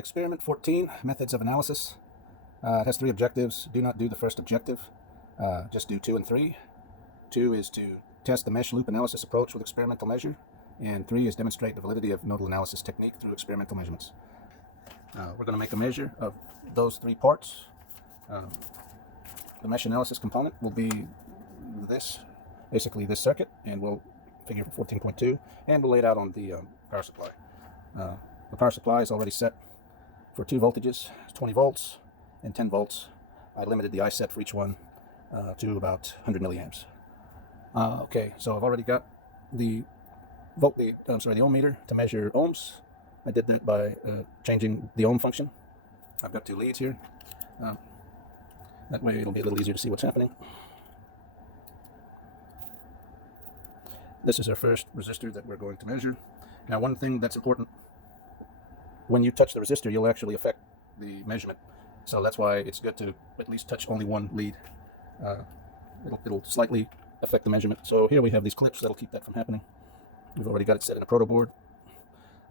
Experiment 14, methods of analysis. It has 3 objectives. Do not do the first objective. Just do 2 and 3. 2 is to test the mesh loop analysis approach with experimental measure. And 3 is demonstrate the validity of nodal analysis technique through experimental measurements. We're going to make a measure of those 3 parts. The mesh analysis component will be this, basically this circuit, and we'll figure 14.2, and we'll lay it out on the power supply. The power supply is already set for 2 voltages, 20 volts and 10 volts. I limited the I set for each one to about 100 milliamps. Okay, so I've already got the ohm meter to measure ohms. I did that by changing the ohm function. I've got 2 leads here. That way it'll be a little easier to see what's happening. This is our first resistor that we're going to measure. Now, one thing that's important, when you touch the resistor, you'll actually affect the measurement. So that's why it's good to at least touch only one lead. It'll slightly affect the measurement. So here we have these clips that'll keep that from happening. We've already got it set in a proto board.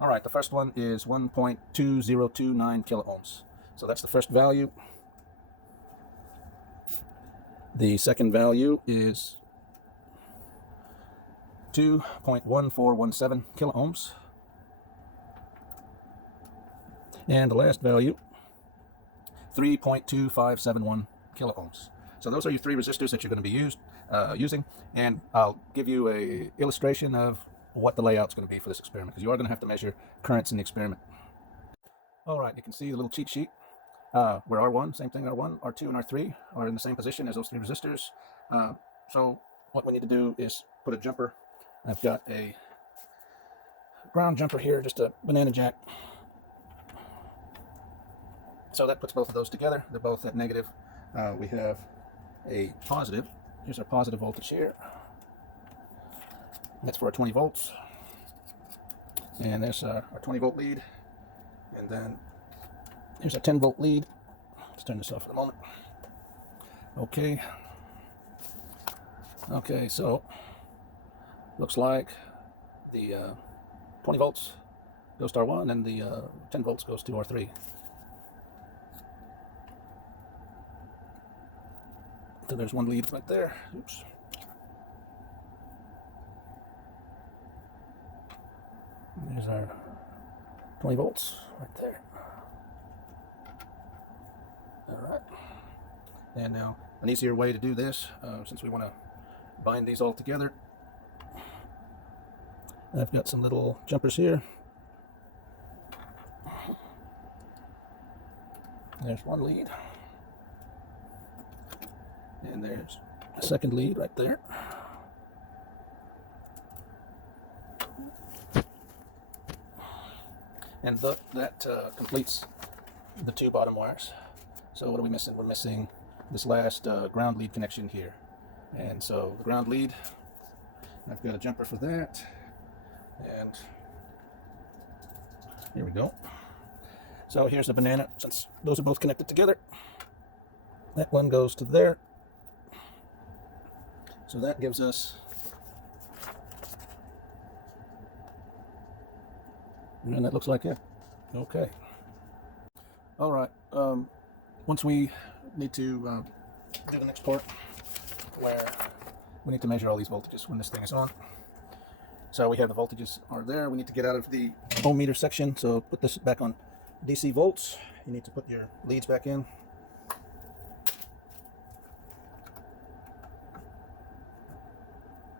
All right, the first one is 1.2029 kilo ohms. So that's the first value. The second value is 2.1417 kilo ohms. And the last value, 3.2571 kilo ohms. So those are your 3 resistors that you're going to be using. And I'll give you a illustration of what the layout's going to be for this experiment, because you are going to have to measure currents in the experiment. All right, you can see the little cheat sheet where R1, same thing, R1, R2, and R3 are in the same position as those 3 resistors. So what we need to do is put a jumper. I've got a ground jumper here, just a banana jack. So that puts both of those together. They're both at negative. We have a positive. Here's our positive voltage here. That's for our 20 volts. And there's our 20 volt lead. And then here's our 10 volt lead. Let's turn this off for a moment. Okay. Okay, so looks like the 20 volts goes to R1 and the 10 volts goes to R3. So there's one lead right there. Oops. There's our 20 volts right there. All right. And now an easier way to do this, since we want to bind these all together, I've got some little jumpers here. There's one lead. And there's a second lead right there. And that completes the 2 bottom wires. So what are we missing? We're missing this last ground lead connection here. And so the ground lead, I've got a jumper for that. And here we go. So here's the banana, since those are both connected together. That one goes to there. So that gives us, and that looks like it. Okay. All right. Once we need to do the next part, where we need to measure all these voltages when this thing is on. So we have the voltages are there. We need to get out of the ohm meter section. So put this back on DC volts. You need to put your leads back in.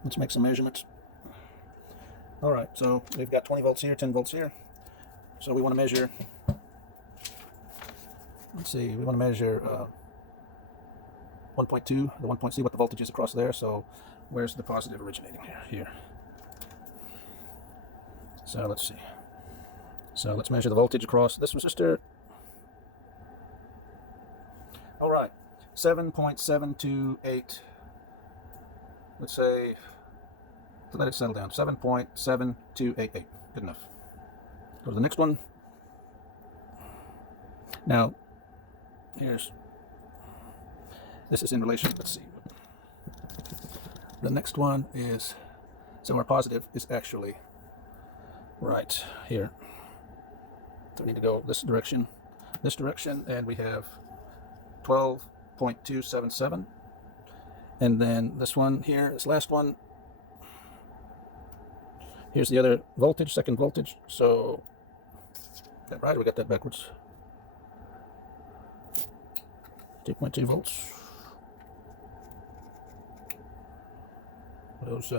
Let's make some measurements. All right, so we've got 20 volts here, 10 volts here. So we want to measure, let's see, we want to measure 1.2, the 1. See what the voltage is across there. So where's the positive originating here? Here. So let's see. So let's measure the voltage across this resistor. All right, 7.728. Let's say, to let it settle down, 7.7288. Good enough. Go to the next one. Now, this is in relation, let's see. The next one is, so our positive is actually right here. So we need to go this direction, and we have 12.277. And then this one here, this last one, here's the other voltage, second voltage. So, is that right? Or we got that backwards. 2.2 volts. Those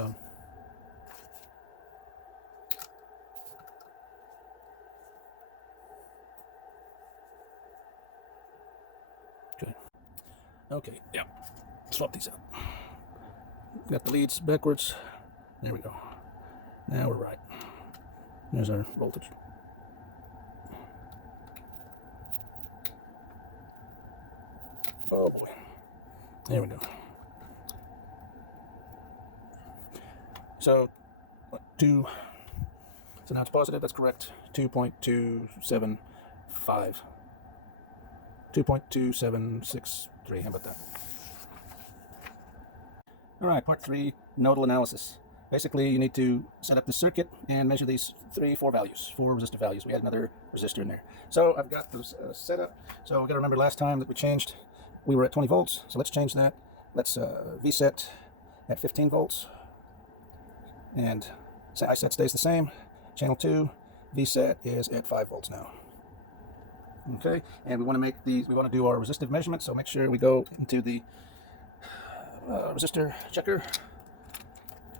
okay, yeah. Swap these out. Got the leads backwards. There we go. Now we're right. There's our voltage. Oh boy. There we go. So, so now it's positive, that's correct. 2.275. 2.2763, how about that? All right, part 3, nodal analysis. Basically, you need to set up the circuit and measure these four resistor values. We had another resistor in there. So I've got those set up. So we've got to remember last time that we changed, we were at 20 volts. So let's change that. Let's V-set at 15 volts. And I-set stays the same. Channel 2, V-set is at 5 volts now. Okay, and we want to do our resistive measurement, so make sure we go into the resistor checker,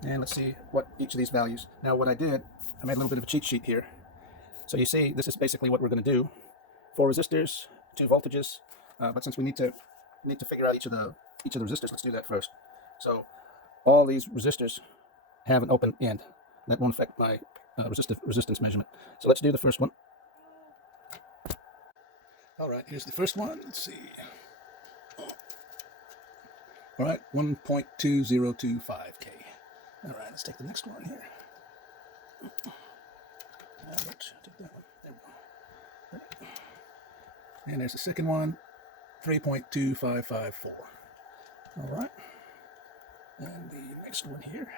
and let's see what each of these values. Now what I did, I made a little bit of a cheat sheet here. So you see, this is basically what we're going to do. 4 resistors, 2 voltages, but since we need to figure out each of the resistors, let's do that first. So all these resistors have an open end. That won't affect my resistance measurement. So let's do the first one. All right, here's the first one. Let's see. All right, 1.2025K. All right, let's take the next one here. Take that one. There we go. And there's the second one, 3.2554. All right. And the next one here.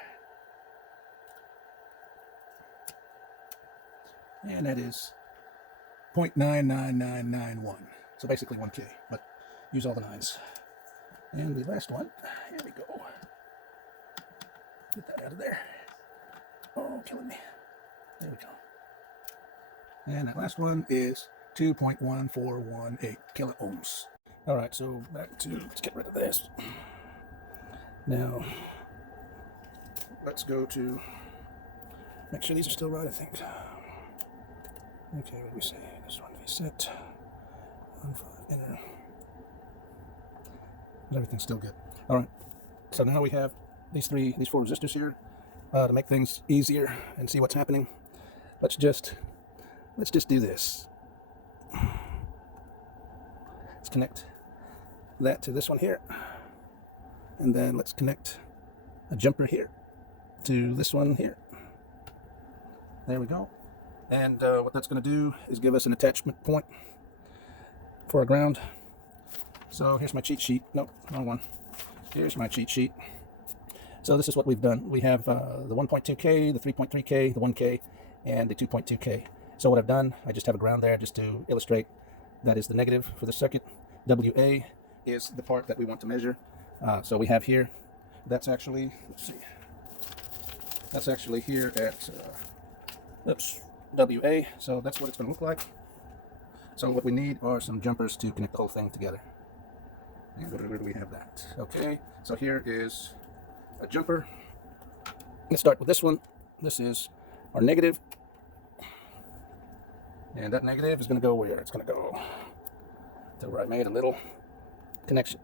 And that is 0.99991. So basically 1K, but use all the nines. And the last one, here we go. Get that out of there. Oh, killing me. There we go. And that last one is 2.1418 kilo ohms. All right, so let's get rid of this. Now, let's go to, make sure these are still right, I think. Okay, what do we say? This one V-set. 1.5 inner. But everything's still good. All right. So now we have these 4 resistors here. To make things easier and see what's happening, let's just do this. Let's connect that to this one here, and then let's connect a jumper here to this one here. There we go. And what that's going to do is give us an attachment point for our ground. So here's my cheat sheet. Nope, wrong one. Here's my cheat sheet. So this is what we've done. We have the 1.2K, the 3.3K, the 1K, and the 2.2K. So what I've done, I just have a ground there just to illustrate that is the negative for the circuit. WA is the part that we want to measure. So we have here, that's actually, let's see, that's actually here at, WA. So that's what it's going to look like. So what we need are some jumpers to connect the whole thing together. And where do we have that? Okay, so here is a jumper. Let's start with this one. This is our negative. And that negative is going to go where? It's going to go to where I made a little connection.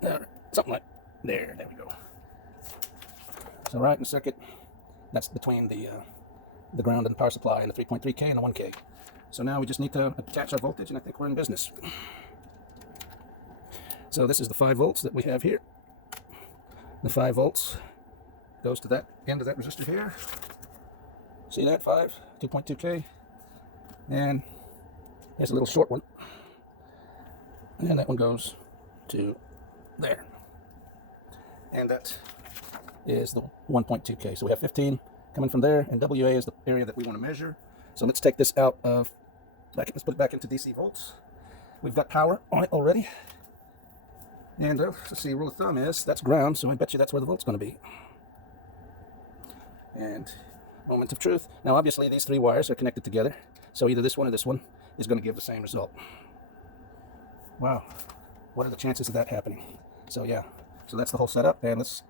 There, something like there. There we go. So right in the circuit, that's between the ground and the power supply and the 3.3K and the 1K. So now we just need to attach our voltage, and I think we're in business. So this is the 5 volts that we have here. The 5 volts goes to that end of that resistor here. See that? 2.2K. And there's a little short one. And that one goes to there. And that is the 1.2K. So we have 15 coming from there, and WA is the area that we want to measure. So let's take this out of, let's put it back into DC volts. We've got power on it already. And let's see, rule of thumb is that's ground, so I bet you that's where the volt's going to be. And moment of truth. Now obviously these three wires are connected together, so either this one or this one is going to give the same result. Wow, what are the chances of that happening? So yeah, so that's the whole setup. And let's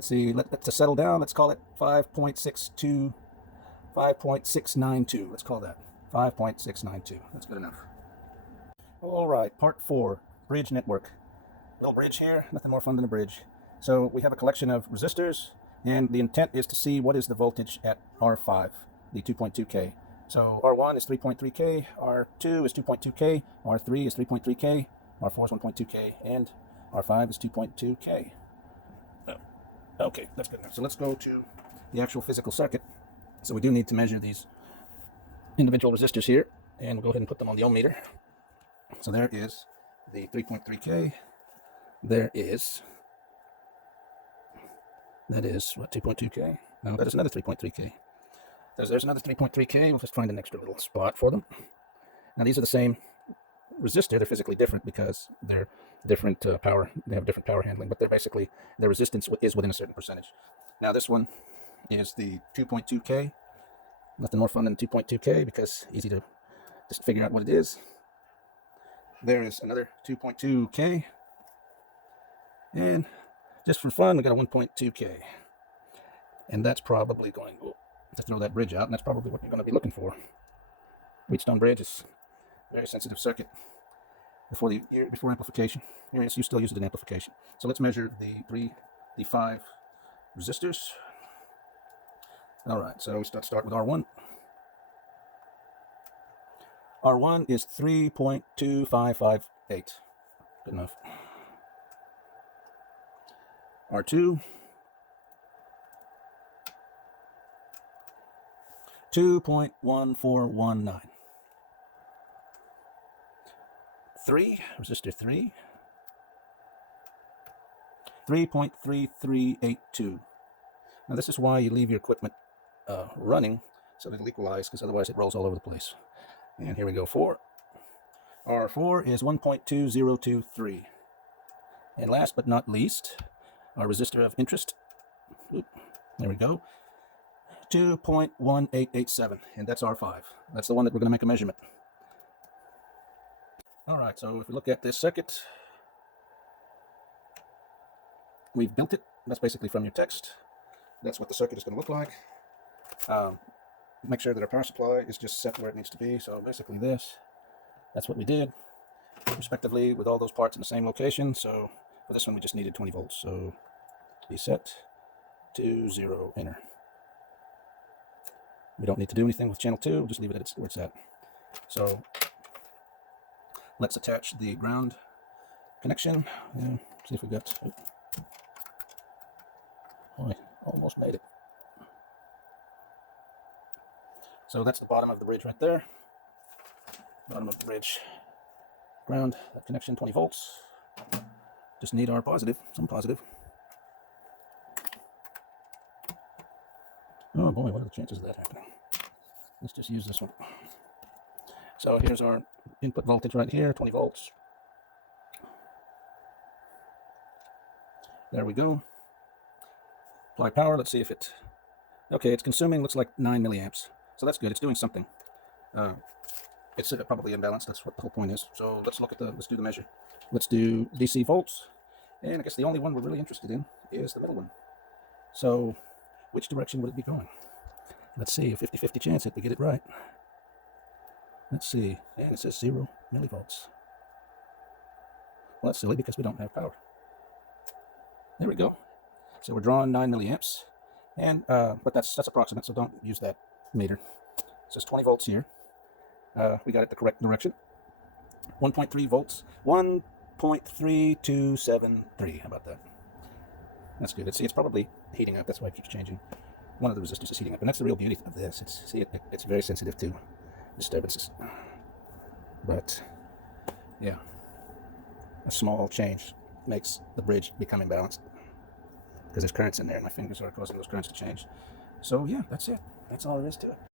see, to settle down, let's call it 5.692. Let's call that 5.692. That's good enough. All right, part 4, bridge network. Little bridge here, nothing more fun than a bridge. So we have a collection of resistors, and the intent is to see what is the voltage at R5, the 2.2K. So R1 is 3.3K, R2 is 2.2K, R3 is 3.3K, R4 is 1.2K, and R5 is 2.2K. Okay, that's good enough. So let's go to the actual physical circuit. So we do need to measure these individual resistors here, and we'll go ahead and put them on the ohm meter. So there is the 3.3K. There is, that is, what, 2.2K? No, that is another 3.3K. There's another 3.3K. We'll just find an extra little spot for them. Now these are the same resistor. They're physically different because they're different power. They have different power handling, but they're basically, their resistance is within a certain percentage. Now this one is the 2.2K. Nothing more fun than 2.2K because easy to just figure out what it is. There is another 2.2K. And just for fun, we got a 1.2K. And that's probably going to throw that bridge out, and that's probably what you're going to be looking for. Wheatstone bridge is a very sensitive circuit before amplification. You still use it in amplification. So let's measure the 5 resistors. All right, so we start with R1. R1 is 3.2558. Good enough. R2, 2.1419. 3, resistor 3, 3.3382. Now this is why you leave your equipment running so that it'll equalize, because otherwise it rolls all over the place. And here we go, 4. R4 is 1.2023. And last but not least, our resistor of interest, there we go, 2.1887, and that's R5. That's the one that we're going to make a measurement. All right, so if we look at this circuit, we've built it. That's basically from your text. That's what the circuit is going to look like. Make sure that our power supply is just set where it needs to be. So basically that's what we did, respectively, with all those parts in the same location. So for this one, we just needed 20 volts. So be set to 0, enter. We don't need to do anything with channel 2. We'll just leave it where it's at. So let's attach the ground connection. See if we got, oh, I almost made it. So that's the bottom of the bridge right there. Bottom of the bridge. Ground connection, 20 volts. Just need our positive, some positive. Oh boy, what are the chances of that happening? Let's just use this one. So here's our input voltage right here, 20 volts. There we go. Apply power, let's see if it, okay, it's consuming, looks like 9 milliamps. So that's good, it's doing something. It's probably imbalanced, that's what the whole point is. So let's do the measure. Let's do DC volts. And I guess the only one we're really interested in is the middle one. So which direction would it be going? Let's see, a 50-50 chance if we get it right. Let's see, and it says 0 millivolts. Well, that's silly because we don't have power. There we go. So we're drawing 9 milliamps, and but that's approximate, so don't use that meter. It says 20 volts here. We got it the correct direction. 1.3 volts, 1.3273. How about that? That's good. It's probably heating up. That's why it keeps changing. One of the resistors is heating up, and that's the real beauty of this. It's very sensitive to disturbances. But yeah, a small change makes the bridge become imbalanced because there's currents in there, and my fingers are causing those currents to change. So yeah, that's it. That's all there is to it.